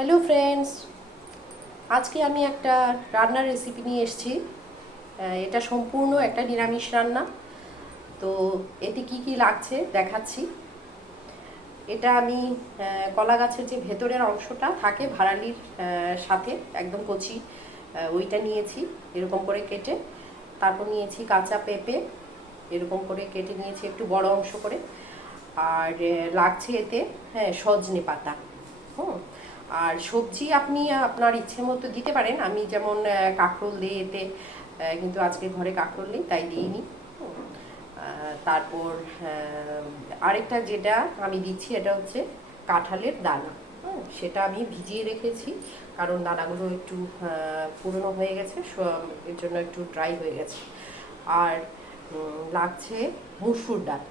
Hello friends, আজকে আমি একটা রান্নার রেসিপি নিয়ে এসেছি। এটা সম্পূর্ণ একটা নিরামিষ রান্না। তো এতে কি কি লাগছে দেখাচ্ছি। এটা আমি কলা গাছের যে ভেতরের অংশটা থাকে ভাড়ালির সাথে একদম কচি, ওইটা নিয়েছি এরকম করে কেটে। তারপর নিয়েছি কাঁচা পেঁপে, এরকম করে কেটে নিয়েছি একটু বড় অংশ করে। আর লাগছে এতে সজনে পাতা। আর সবজি আপনি আপনার ইচ্ছে মতো দিতে পারেন। আমি যেমন কাঁকরোল দিয়ে এতে, কিন্তু আজকে ঘরে কাঁকরোল নেই তাই দিইনি। তারপর আরেকটা যেটা আমি দিচ্ছি এটা হচ্ছে কাঁঠালের দানা। সেটা আমি ভিজিয়ে রেখেছি, কারণ দানাগুলো একটু পুরনো হয়ে গেছে, এর জন্য একটু ড্রাই হয়ে গেছে। আর লাগছে মুসুর ডাল।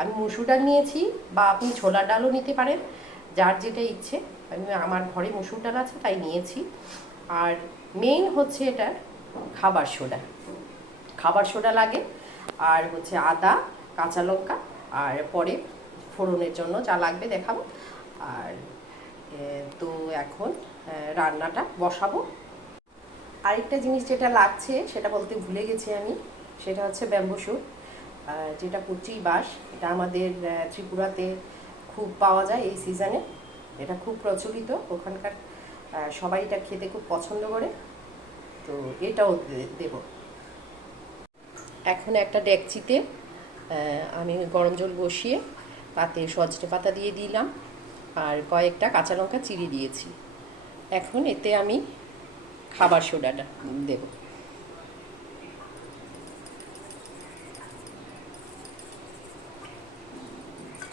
আমি মুসুর ডাল নিয়েছি, বা আপনি ছোলার ডালও নিতে পারেন, যার যেটা ইচ্ছে। আমার ঘরে মুসুর ডাল আছে তাই নিয়েছি। আর মেইন হচ্ছে এটা খাবার সোডা। খাবার সোডা লাগে, আর হচ্ছে আদা, কাঁচা লঙ্কা, আর পরে ফোড়নের জন্য যা লাগবে দেখাবো। আর তো এখন রান্নাটা বসাবো। আরেকটা জিনিস যেটা লাগছে সেটা বলতে ভুলে গেছি আমি, সেটা হচ্ছে ব্যাম্বু শুট, যেটা কুচি বাঁশ। এটা আমাদের ত্রিপুরাতে খুব পাওয়া যায় এই সিজনে। এটা খুব প্রচলিত ওখানকার, সবাই এটা খেতে খুব পছন্দ করে। তো এটাও দেব। এখন একটা ডেকচিতে আমি গরম জল বসিয়ে তাতে সজনে পাতা দিয়ে দিলাম, আর কয়েকটা কাঁচা লঙ্কা চিড়ে দিয়েছি। এখন এতে আমি খাবার সোডাটা দেব।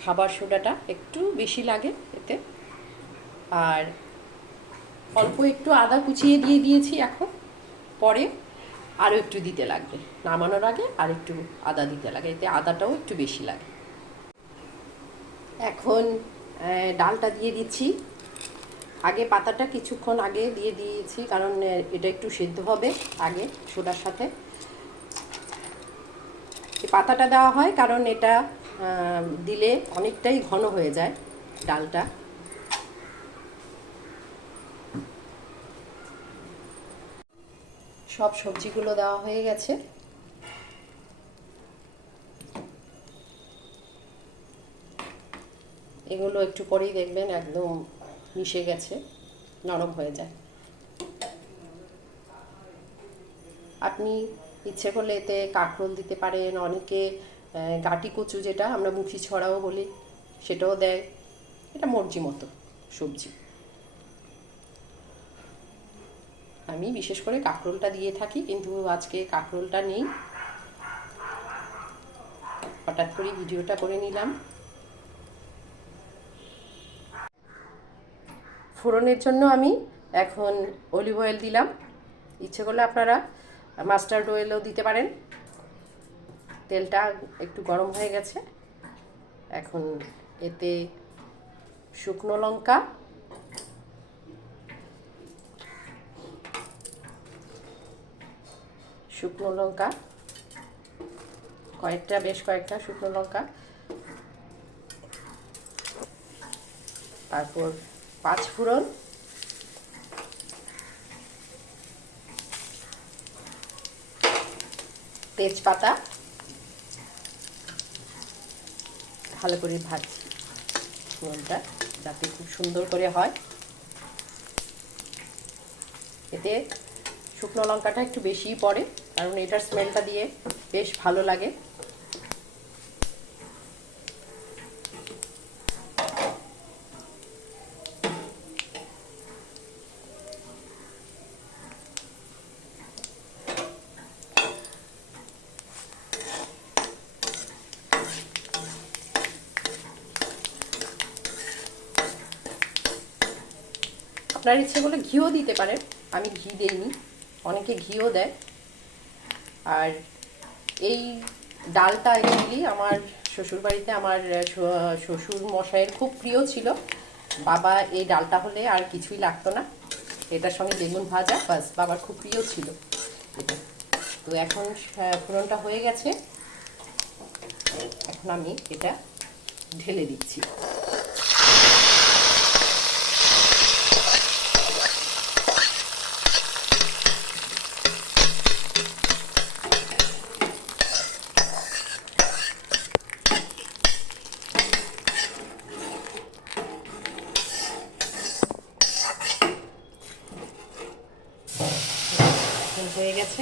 খাবার সোডাটা একটু বেশি লাগে এতে। আর অল্প একটু আদা কুচিয়ে দিয়ে দিয়েছি। এখন পরে আরও একটু দিতে লাগবে, নামানোর আগে আর একটু আদা দিতে লাগে, এতে আদাটাও একটু বেশি লাগে। এখন ডালটা দিয়ে দিচ্ছি। আগে পাতাটা কিছুক্ষণ আগে দিয়ে দিয়েছি, কারণ এটা একটু সেদ্ধ হবে আগে সোডার সাথে। এই পাতাটা দেওয়া হয় কারণ এটা দিলে অনেকটাই ঘন হয়ে যায় ডালটা। সব সবজিগুলো দেওয়া হয়ে গেছে। এগুলো একটু পরেই দেখবেন একদম মিশে গেছে, নরম হয়ে যায়। আপনি ইচ্ছে করলে এতে কাঁকরোল দিতে পারেন, অনেকে গাঁটি কচু যেটা আমরা মুখি ছড়াও বলি সেটাও দেয়। এটা মর্জি মতো সবজি। আমি বিশেষ করে কাঁকরোলটা দিয়ে থাকি, কিন্তু আজকে কাঁকরোলটা নেই, হঠাৎ করে ভিডিওটা করে নিলাম। ফোড়নের জন্য আমি এখন অলিভ অয়েল দিলাম। ইচ্ছে করলে আপনারা মাস্টার্ড অয়েলও দিতে পারেন। তেলটা একটু গরম হয়ে গেছে। এখন এতে শুকনো লঙ্কা, বেশ কয়েকটা শুকনো লঙ্কা, তারপর 5 ফোড়ন, তেজপাতা, ভালো করে ভাজছি ফোড়নটা যাতে খুব সুন্দর করে হয়। এতে শুকনো লঙ্কাটা একটু বেশিই পড়ে, কারণ এটার স্মেলটা দিয়ে বেশ ভালো লাগে। আপনার ইচ্ছে করলে ঘিও দিতে পারেন, আমি ঘি দেইনি, অনেকে ঘিও দেয়। আর এই ডালটা অ্যাকচুয়ালি আমার শ্বশুরবাড়িতে আমার শ্বশুর মশাইয়ের খুব প্রিয় ছিল। বাবা এই ডালটা হলে আর কিছুই লাগতো না, এটার সঙ্গে বেগুন ভাজা, বাস বাবার খুব প্রিয় ছিল এটা। তো এখন ফোড়নটা হয়ে গেছে, এখন আমি এটা ঢেলে দিচ্ছি। হয়ে গেছে।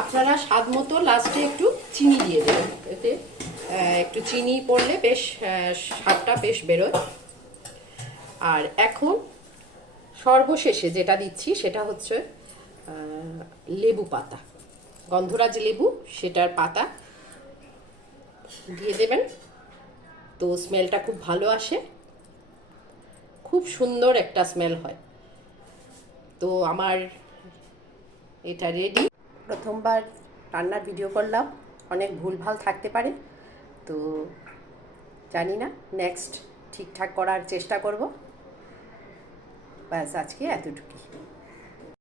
আপনারা স্বাদ মতো লাস্টে একটু চিনি দিয়ে দেবেন, এতে একটু চিনি পড়লে বেশ স্বাদটা বেশ বেরোয়। আর এখন সর্বশেষে যেটা দিচ্ছি সেটা হচ্ছে লেবু পাতা, গন্ধরাজ লেবু, সেটার পাতা দিয়ে দেবেন। তো স্মেলটা খুব ভালো আসে, খুব সুন্দর একটা স্মেল হয়। তো আমার এটা রেডি। প্রথমবার রান্নার ভিডিও করলাম, অনেক ভুলভাল থাকতে পারে, তো জানি না, নেক্সট ঠিকঠাক করার চেষ্টা করব। ব্যাস আজকে এতটুকুই।